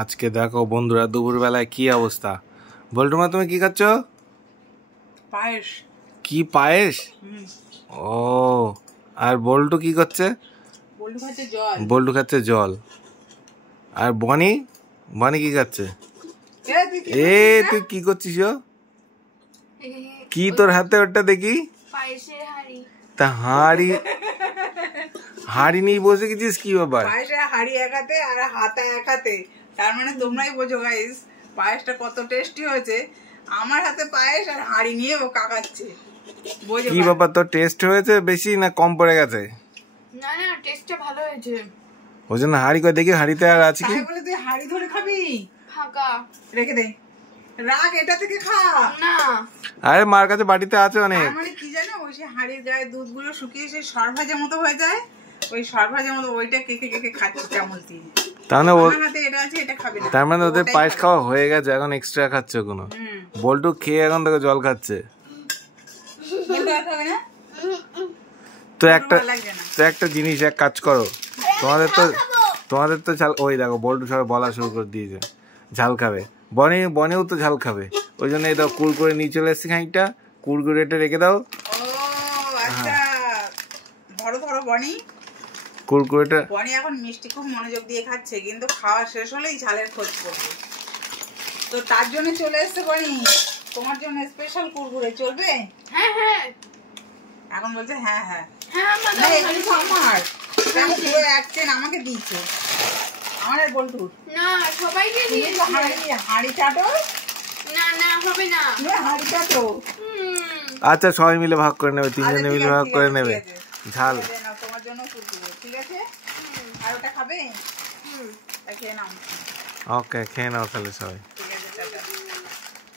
আজকে দেখো বন্ধুরা দুপুরবেলায় কি অবস্থা। বল্টুমা তুমি কি খাচ্ছ? পায়েস। কি পায়েস? ও, আর বল্টু কি করছে? বল্টু খাচ্ছে জল। আর বনি বনি কি খাচ্ছে? এ তুই কি করছিস? কি তোর হাতে ওটা দেখি? তা হাঁড়ি হাঁড়ি নিয়ে বসে গেছিস কি ব্যাপার? হাঁড়ি একাতে আর হাতা একাতে, তার মানে তোমরাই বোঝো গাইস পায়েসটা কত টেস্টি হয়েছে। আমার হাতে পায়েস আর হাঁড়ি নিয়ে ও কাকাচ্ছে। কি ব্যাপার, তোর টেস্ট হয়েছে বেশি না কম পড়ে গেছে? না না, টেস্টটা ভালো হয়েছে। ওই জন্য হাঁড়ি করে দেখি হাঁড়িতে আর আছে কি? তাই বলে তুই হাঁড়ি ধরে খাবি? ফাঁকা রেখে দে, রাখ, এটা থেকে খা না। আরে মার কাছে বাটিতে আছে অনেক। মানে কি জানো, ওই সে হাঁড়ির গায়ে দুধগুলো শুকিয়ে সেই সরভাজা মতো হয়ে যায়, ওই সরভাজা মতো ওইটা কেকে কেকে খাচ্ছে চামচ দিয়ে। তার মানে ওদের পায়েস খাওয়া হয়ে গেছে, এখন এক্সট্রা খাচ্ছে কোনো? বল্টু খেয়ে এখন থেকে জল খাচ্ছে। তো একটা জিনিস, এক কাজ করো, তোমাদের তো ঝাল, ওই দেখো বল্টু সবাই বলা শুরু করে দিয়েছে ঝাল খাবে। বনেও তো ঝাল খাবে, ওই জন্য এই দাও কুড়কুড়ে নিয়ে চলে এসছি খানিকটা, কুড়কুড়েটা রেখে দাও। কুড়কুড়েটা বনি এখন মিষ্টি খুব মনোযোগ দিয়ে খাচ্ছে, কিন্তু খাওয়া শেষ হলেই ঝালের খোঁজ করবে। তো তার জন্য চলে এসছে বনি, তোমার জন্য স্পেশাল কুড়কুড়ে। চলবে? হ্যাঁ হ্যাঁ। এখন বলছে হ্যাঁ হ্যাঁ। আমার এক চেন আমাকে দিয়েছে, আমার আর বল্টুর না, সবাইকে দিয়েছি। হাঁড়ি চাটো। না না, হবে না, হাঁড়ি চাটো। আচ্ছা সবাই মিলে ভাগ করে নেবে, তিনজনে মিলে ভাগ করে নেবে ঝাল। তোমার জন্য কুড়কুড়ে, ঠিক আছে? আর ওটা খাবে? খেয়ে নাও। ওকে, খেয়ে নাও তাহলে সবাই। ঠিক আছে, টাটা।